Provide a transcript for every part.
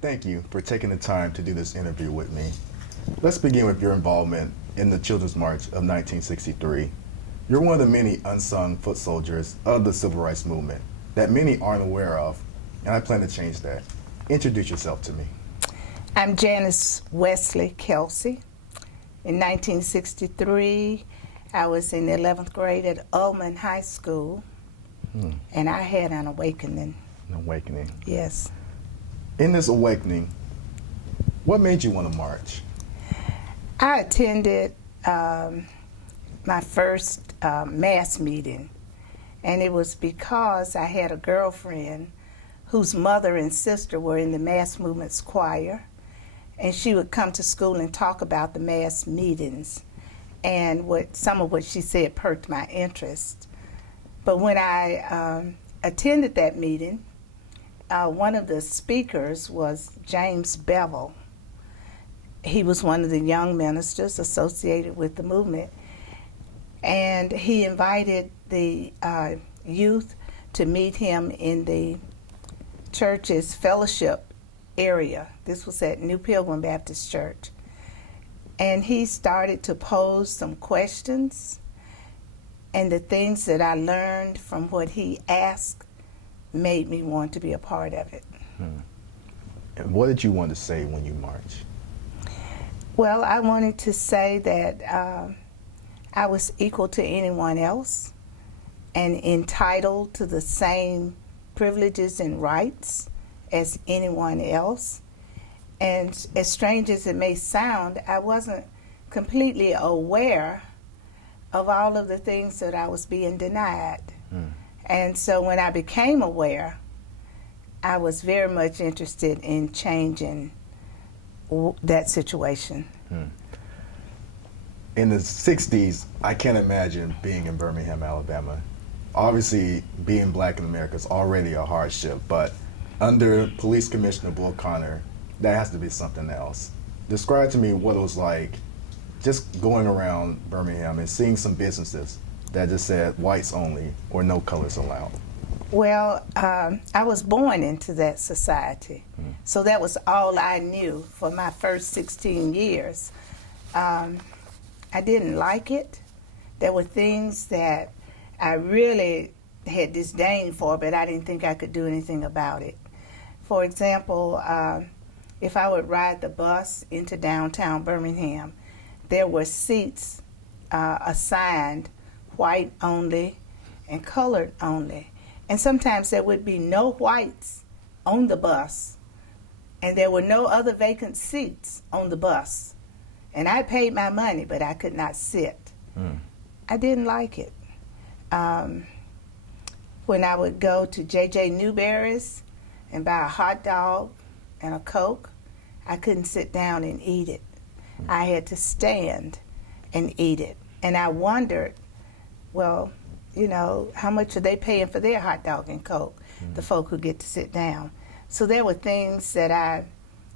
Thank you for taking the time to do this interview with me. Let's begin with your involvement in the Children's March of 1963. You're one of the many unsung foot soldiers of the Civil Rights Movement that many aren't aware of, and I plan to change that. Introduce yourself to me. I'm Janice Wesley Kelsey. In 1963, I was in the 11th grade at Ullman High School, and I had an awakening. An awakening. Yes. In this awakening, what made you want to march? I attended my first mass meeting, and it was because I had a girlfriend whose mother and sister were in the mass movement's choir, and she would come to school and talk about the mass meetings, and some of what she said perked my interest. But when I attended that meeting, one of the speakers was James Bevel. He was one of the young ministers associated with the movement, and he invited the youth to meet him in the church's fellowship area. This was at New Pilgrim Baptist Church. And he started to pose some questions, and the things that I learned from what he asked made me want to be a part of it. And what did you want to say when you marched? Well, I wanted to say that I was equal to anyone else and entitled to the same privileges and rights as anyone else. And as strange as it may sound, I wasn't completely aware of all of the things that I was being denied. And so when I became aware, I was very much interested in changing that situation. In the 60s, I can't imagine being in Birmingham, Alabama. Obviously, being black in America is already a hardship, but under Police Commissioner Bull Connor, that has to be something else. Describe to me what it was like just going around Birmingham and seeing some businesses that just said whites only or no colors allowed. Well, I was born into that society, so that was all I knew for my first 16 years. I didn't like it. There were things that I really had disdain for, but I didn't think I could do anything about it. For example, if I would ride the bus into downtown Birmingham, there were seats assigned white only and colored only. And sometimes there would be no whites on the bus, and there were no other vacant seats on the bus. And I paid my money, but I could not sit. I didn't like it. When I would go to J.J. Newberry's and buy a hot dog and a Coke, I couldn't sit down and eat it. I had to stand and eat it. And I wondered, well, you know, how much are they paying for their hot dog and Coke, the folk who get to sit down? So there were things that I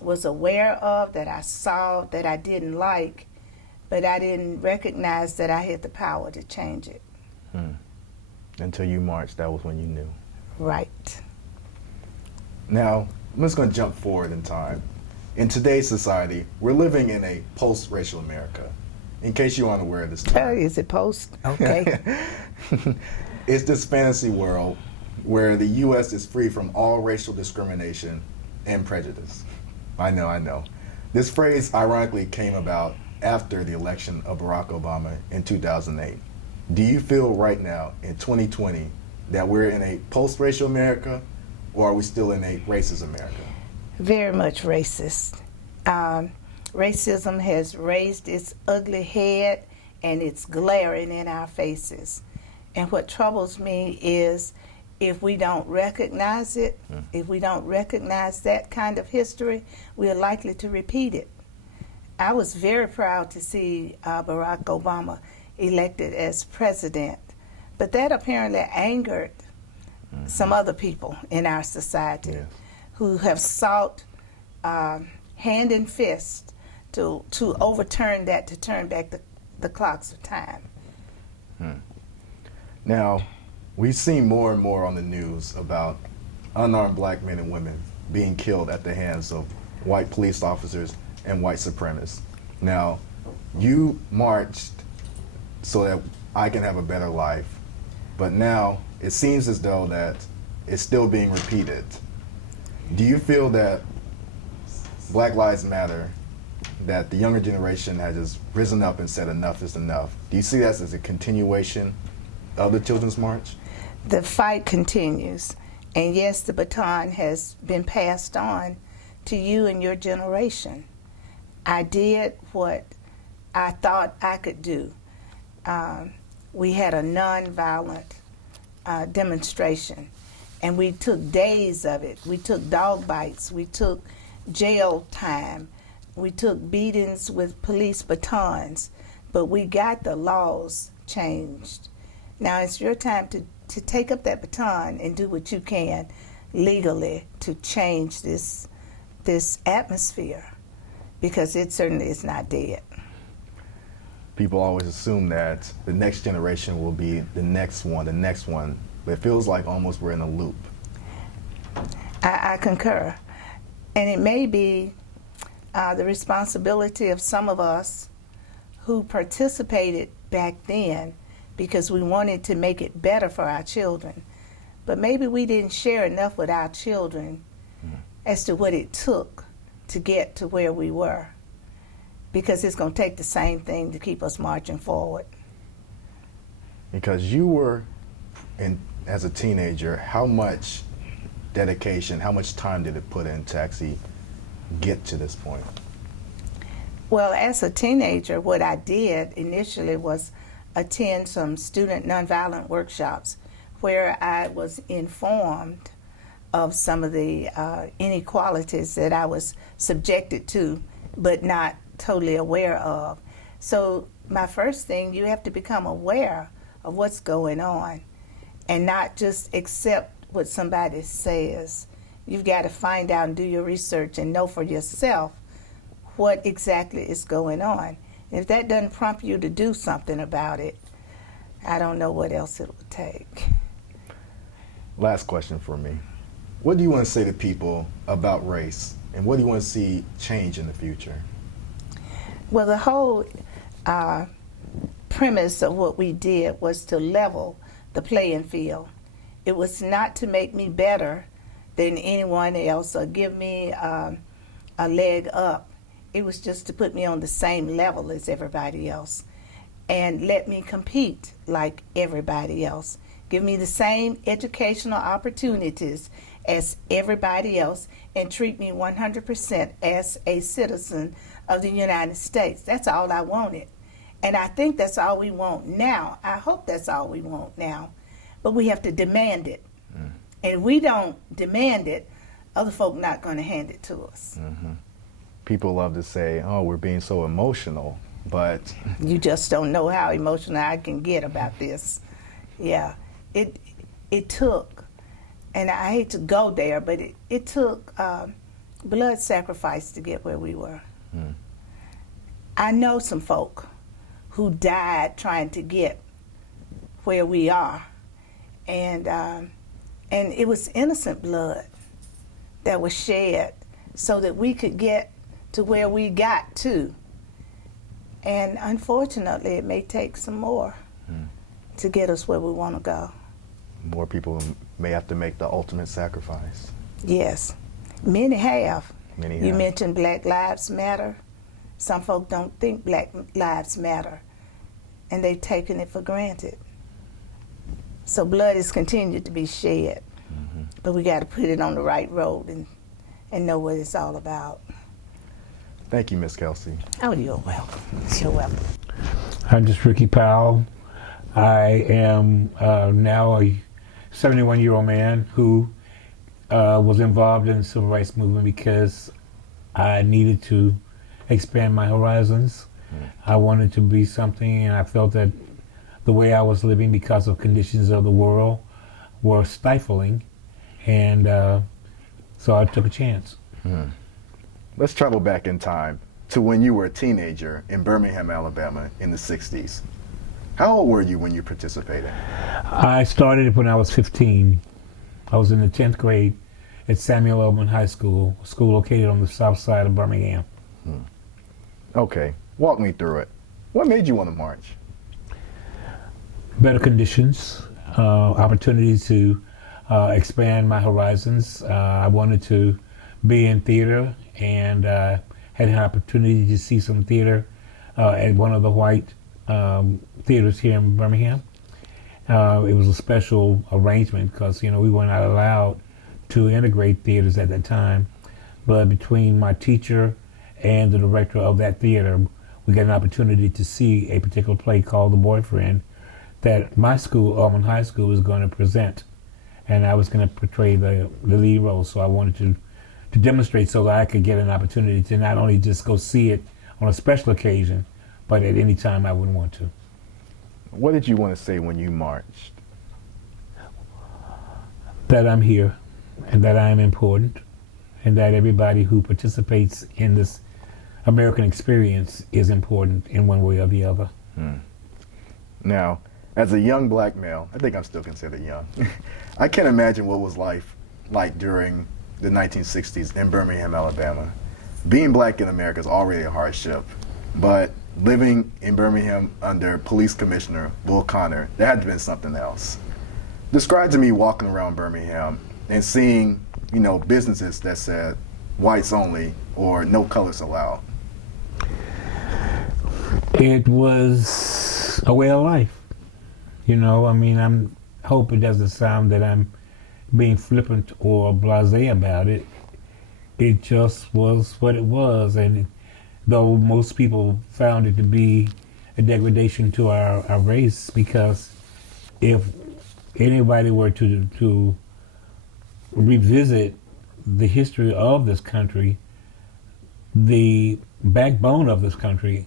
was aware of, that I saw, that I didn't like, but I didn't recognize that I had the power to change it. Until you marched, that was when you knew. Right. Now, I'm just going to jump forward in time. In today's society, we're living in a post-racial America. In case you aren't aware of this term. Is it post? Okay. It's this fantasy world where the U.S. is free from all racial discrimination and prejudice. I know. This phrase ironically came about after the election of Barack Obama in 2008. Do you feel right now in 2020 that we're in a post-racial America, or are we still in a racist America? Very much racist. Racism has raised its ugly head, and it's glaring in our faces. And what troubles me is if we don't recognize it, if we don't recognize that kind of history, we are likely to repeat it. I was very proud to see Barack Obama elected as president, but that apparently angered some other people in our society who have sought hand and fist to overturn that, to turn back the clocks of time. Now, we've seen more and more on the news about unarmed black men and women being killed at the hands of white police officers and white supremacists. Now, you marched so that I can have a better life, but now it seems as though that it's still being repeated. Do you feel that Black Lives Matter, that the younger generation has just risen up and said enough is enough? Do you see that as a continuation of the Children's March? The fight continues, and yes, the baton has been passed on to you and your generation. I did what I thought I could do. We had a nonviolent demonstration, and we took days of it. We took dog bites, we took jail time, we took beatings with police batons, but we got the laws changed. Now it's your time to take up that baton and do what you can legally to change this atmosphere, because it certainly is not dead. People always assume that the next generation will be the next one, but it feels like almost we're in a loop. I concur. And it may be the responsibility of some of us who participated back then because we wanted to make it better for our children. But maybe we didn't share enough with our children as to what it took to get to where we were, because it's going to take the same thing to keep us marching forward. Because you were, as a teenager, how much dedication, how much time did it put in to actually get to this point? Well, as a teenager, what I did initially was attend some student nonviolent workshops where I was informed of some of the inequalities that I was subjected to, but not totally aware of. So my first thing, you have to become aware of what's going on and not just accept what somebody says. You've got to find out and do your research and know for yourself what exactly is going on. If that doesn't prompt you to do something about it, I don't know what else it will take. Last question for me. What do you want to say to people about race, and what do you want to see change in the future? Well, the whole premise of what we did was to level the playing field. It was not to make me better than anyone else or give me a leg up. It was just to put me on the same level as everybody else and let me compete like everybody else. Give me the same educational opportunities as everybody else and treat me 100% as a citizen of the United States. That's all I wanted. And I think that's all we want now. I hope that's all we want now. But we have to demand it. And if we don't demand it, other folk not going to hand it to us. People love to say, oh, we're being so emotional, but... You just don't know how emotional I can get about this. Yeah, it took, and I hate to go there, but it took blood sacrifice to get where we were. I know some folk who died trying to get where we are. And it was innocent blood that was shed so that we could get to where we got to. And unfortunately, it may take some more to get us where we want to go. More people may have to make the ultimate sacrifice. Yes, many have. Many You have. mentioned Black Lives Matter. Some folk don't think Black Lives Matter, and they've taken it for granted. So blood is continued to be shed, but we got to put it on the right road and know what it's all about. Thank you, Miss Kelsey. Oh, you're welcome. You're welcome. I'm just Ricky Powell. I am now a 71-year-old man who was involved in the civil rights movement because I needed to expand my horizons. I wanted to be something, and I felt that the way I was living because of conditions of the world were stifling, and so I took a chance. Let's travel back in time to when you were a teenager in Birmingham, Alabama in the 60s. How old were you when you participated? I started when I was 15. I was in the 10th grade at Samuel Oman High School, a school located on the south side of Birmingham. Okay, walk me through it. What made you want to march? Better conditions, opportunities to expand my horizons. I wanted to be in theater, and had an opportunity to see some theater at one of the white theaters here in Birmingham. It was a special arrangement because we were not allowed to integrate theaters at that time. But between my teacher and the director of that theater, we got an opportunity to see a particular play called The Boyfriend that my school, Almond High School, was going to present. And I was going to portray the lead role, so I wanted to demonstrate so that I could get an opportunity to not only just go see it on a special occasion, but at any time I would want to. What did you want to say when you marched? That I'm here, and that I am important, and that everybody who participates in this American experience is important in one way or the other. Now, as a young black male, I think I'm still considered young, I can't imagine what it was like during the 1960s in Birmingham, Alabama. Being black in America is already a hardship, but living in Birmingham under Police Commissioner Bull Connor, that had to been something else. Describe to me walking around Birmingham and seeing, businesses that said whites only or no colors allowed. It was a way of life. I hope it doesn't sound that I'm being flippant or blasé about it. It just was what it was, and though most people found it to be a degradation to our race, because if anybody were to revisit the history of this country, the backbone of this country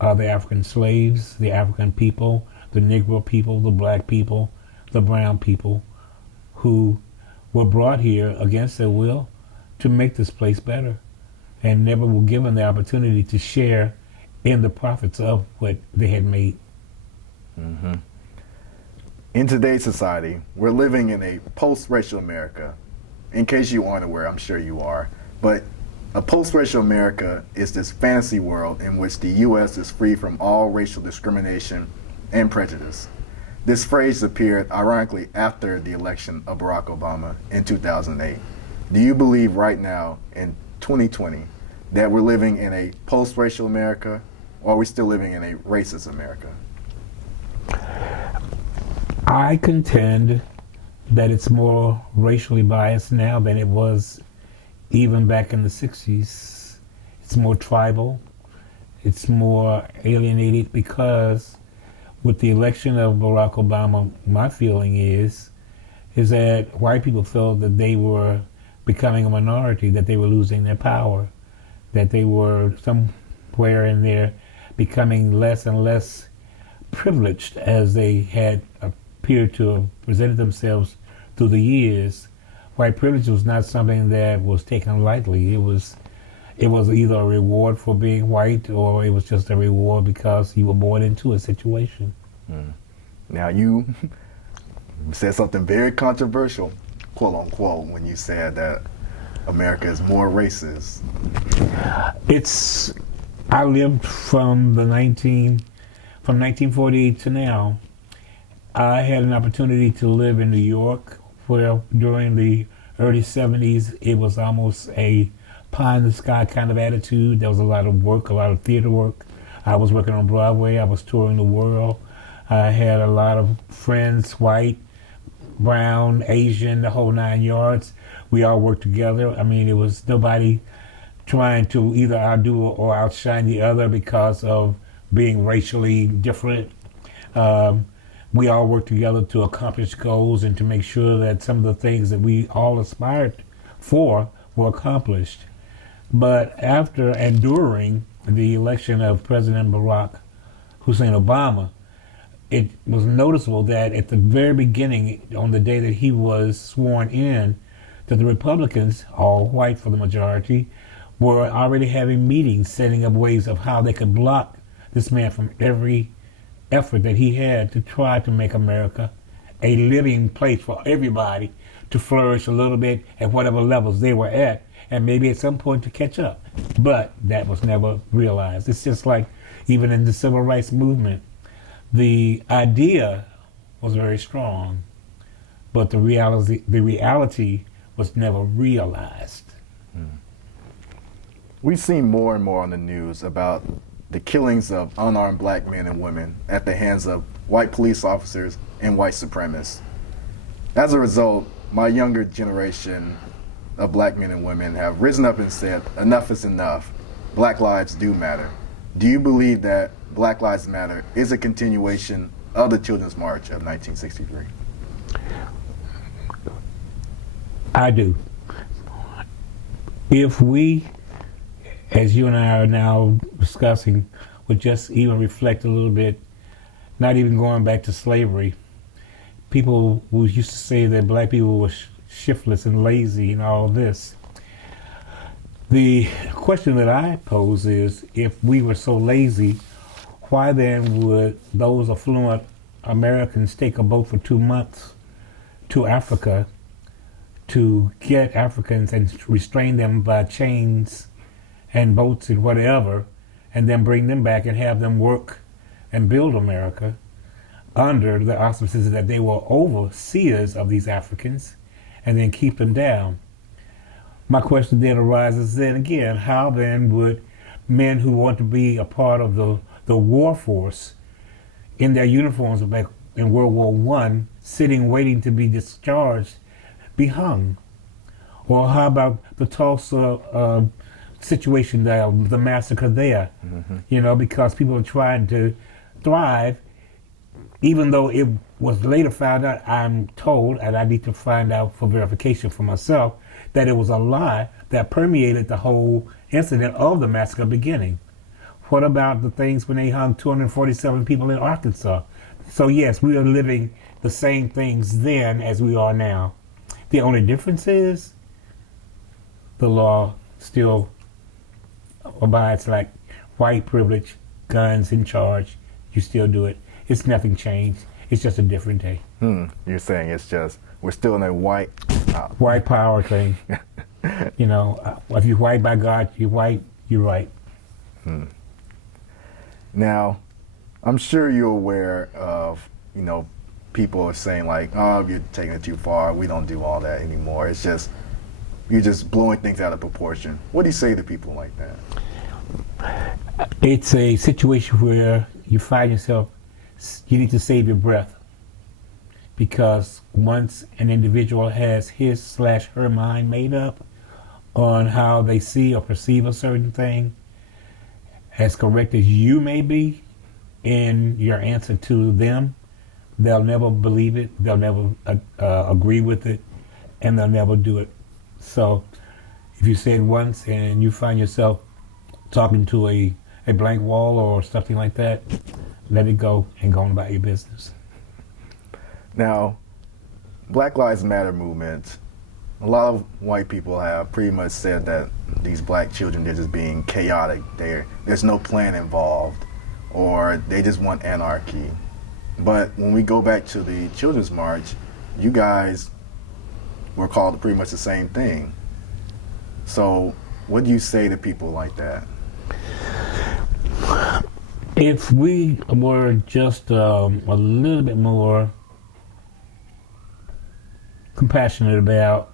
are the African slaves, the African people, the Negro people, the black people, the brown people, who were brought here against their will to make this place better, and never were given the opportunity to share in the profits of what they had made. Mm-hmm. In today's society, we're living in a post-racial America. In case you aren't aware, I'm sure you are, but a post-racial America is this fantasy world in which the U.S. is free from all racial discrimination and prejudice. This phrase appeared ironically after the election of Barack Obama in 2008. Do you believe right now in 2020 that we're living in a post-racial America, or are we still living in a racist America? I contend that it's more racially biased now than it was even back in the 60s. It's more tribal. It's more alienated because with the election of Barack Obama, my feeling is that white people felt that they were becoming a minority, that they were losing their power, that they were somewhere in there becoming less and less privileged as they had appeared to have presented themselves through the years. White privilege was not something that was taken lightly. It was either a reward for being white, or it was just a reward because you were born into a situation. Now you said something very controversial, quote unquote, when you said that America is more racist. I lived from 1948 to now. I had an opportunity to live in New York, where during the early 70s, it was almost a pie in the sky kind of attitude. There was a lot of work, a lot of theater work. I was working on Broadway. I was touring the world. I had a lot of friends, white, brown, Asian, the whole 9 yards. We all worked together. It was nobody trying to either outdo or outshine the other because of being racially different. We all worked together to accomplish goals and to make sure that some of the things that we all aspired for were accomplished. But after and during the election of President Barack Hussein Obama, it was noticeable that at the very beginning, on the day that he was sworn in, that the Republicans, all white for the majority, were already having meetings, setting up ways of how they could block this man from every effort that he had to try to make America a living place for everybody to flourish a little bit at whatever levels they were at, and maybe at some point to catch up. But that was never realized. It's just like even in the civil rights movement, the idea was very strong, but the reality was never realized. We've seen more and more on the news about the killings of unarmed black men and women at the hands of white police officers and white supremacists. As a result, my younger generation of black men and women have risen up and said, enough is enough. Black lives do matter. Do you believe that Black Lives Matter is a continuation of the Children's March of 1963? I do. If we, as you and I are now discussing, would just even reflect a little bit, not even going back to slavery. People who used to say that black people were shiftless and lazy and all this. The question that I pose is, if we were so lazy, why then would those affluent Americans take a boat for 2 months to Africa to get Africans and restrain them by chains and boats and whatever, and then bring them back and have them work and build America under the auspices that they were overseers of these Africans and then keep them down? My question then arises then again, how then would men who want to be a part of the war force in their uniforms back in World War I, sitting waiting to be discharged, be hung? Or how about the Tulsa situation there, the massacre there? You know, because people are trying to thrive, even though it was later found out, I'm told, and I need to find out for verification for myself, that it was a lie that permeated the whole incident of the massacre beginning. What about the things when they hung 247 people in Arkansas? So yes, we are living the same things then as we are now. The only difference is the law still abides like white privilege, guns in charge, you still do it. It's nothing changed. It's just a different day. You're saying it's just, we're still in a white power thing. You know, if you're white by God, you're white, you're right. Now, I'm sure you're aware of, you know, people are saying like, oh, you're taking it too far. We don't do all that anymore. It's just, you're just blowing things out of proportion. What do you say to people like that? It's a situation where you find yourself, you need to save your breath. Because once an individual has his/her mind made up on how they see or perceive a certain thing, as correct as you may be in your answer to them, they'll never believe it, they'll never agree with it, and they'll never do it. So if you say it once and you find yourself talking to a blank wall or something like that, let it go and go on about your business. Now, Black Lives Matter movement, a lot of white people have pretty much said that these black children, they're just being chaotic. There's no plan involved, or they just want anarchy. But when we go back to the Children's March, you guys were called pretty much the same thing. So what do you say to people like that? If we were just a little bit more compassionate about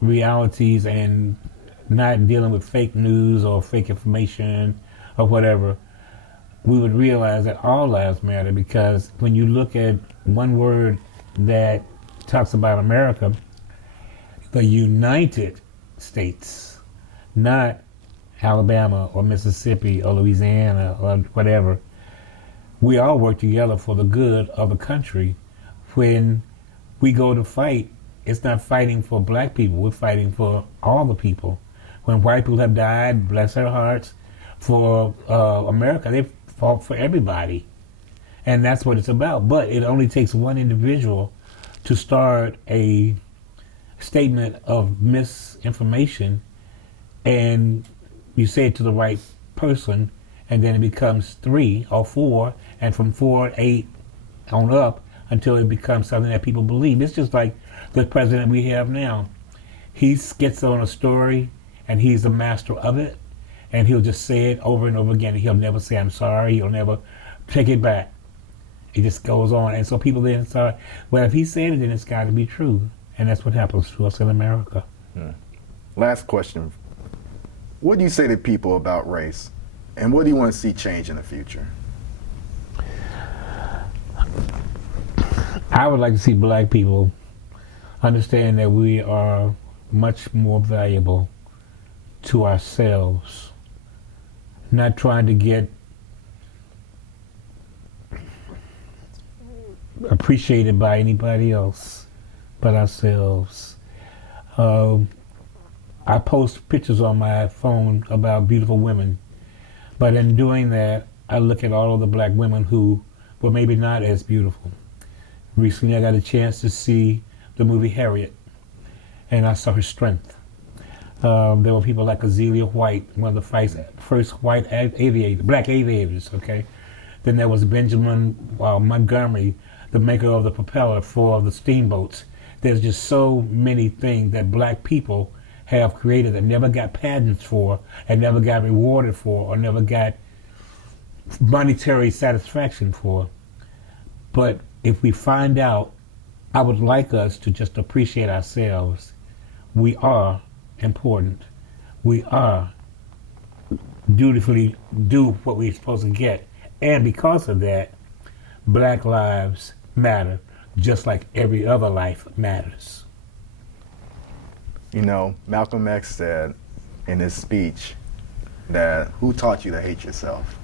realities and not dealing with fake news or fake information or whatever, we would realize that all lives matter. Because when you look at one word that talks about America, the United States, not Alabama or Mississippi or Louisiana or whatever, we all work together for the good of the country. When we go to fight, it's not fighting for black people, we're fighting for all the people. When white people have died, bless their hearts, for America, they fought for everybody. And that's what it's about. But it only takes one individual to start a statement of misinformation, and you say it to the right person, and then it becomes 3 or 4, and from 4, 8 on up, until it becomes something that people believe. It's just like the president we have now. He gets on a story and he's the master of it, and he'll just say it over and over again. He'll never say, I'm sorry. He'll never take it back. It just goes on. And so people then start, well, if he said it, then it's got to be true. And that's what happens to us in America. Last question. What do you say to people about race? And what do you want to see change in the future? I would like to see black people understand that we are much more valuable to ourselves, not trying to get appreciated by anybody else but ourselves. I post pictures on my phone about beautiful women, but in doing that, I look at all of the black women who were maybe not as beautiful. Recently, I got a chance to see the movie Harriet, and I saw her strength. There were people like Azealia White, one of the first white black aviators, okay? Then there was Benjamin Montgomery, the maker of the propeller for the steamboats. There's just so many things that black people have created that never got patents for, and never got rewarded for, or never got monetary satisfaction for. But if we find out, I would like us to just appreciate ourselves. We are important. We are dutifully do what we're supposed to get. And because of that, black lives matter, just like every other life matters. You know, Malcolm X said in his speech that who taught you to hate yourself?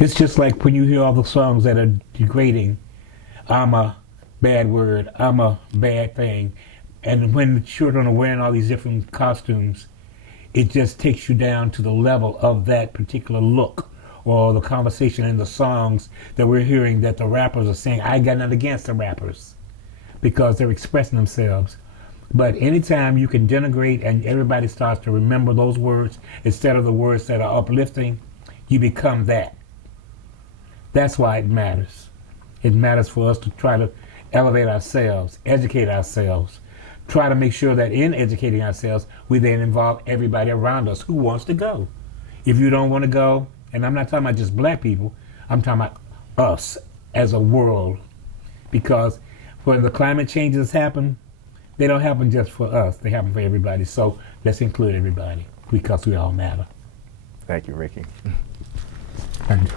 It's just like when you hear all the songs that are degrading, I'm a bad word, I'm a bad thing. And when children are wearing all these different costumes, it just takes you down to the level of that particular look, or the conversation in the songs that we're hearing that the rappers are saying. I got nothing against the rappers because they're expressing themselves. But anytime you can denigrate and everybody starts to remember those words instead of the words that are uplifting, you become that. That's why it matters. It matters for us to try to elevate ourselves, educate ourselves, try to make sure that in educating ourselves, we then involve everybody around us who wants to go. If you don't want to go, and I'm not talking about just black people, I'm talking about us as a world. Because when the climate changes happen, they don't happen just for us, they happen for everybody. So let's include everybody, because we all matter. Thank you, Ricky. Thank you.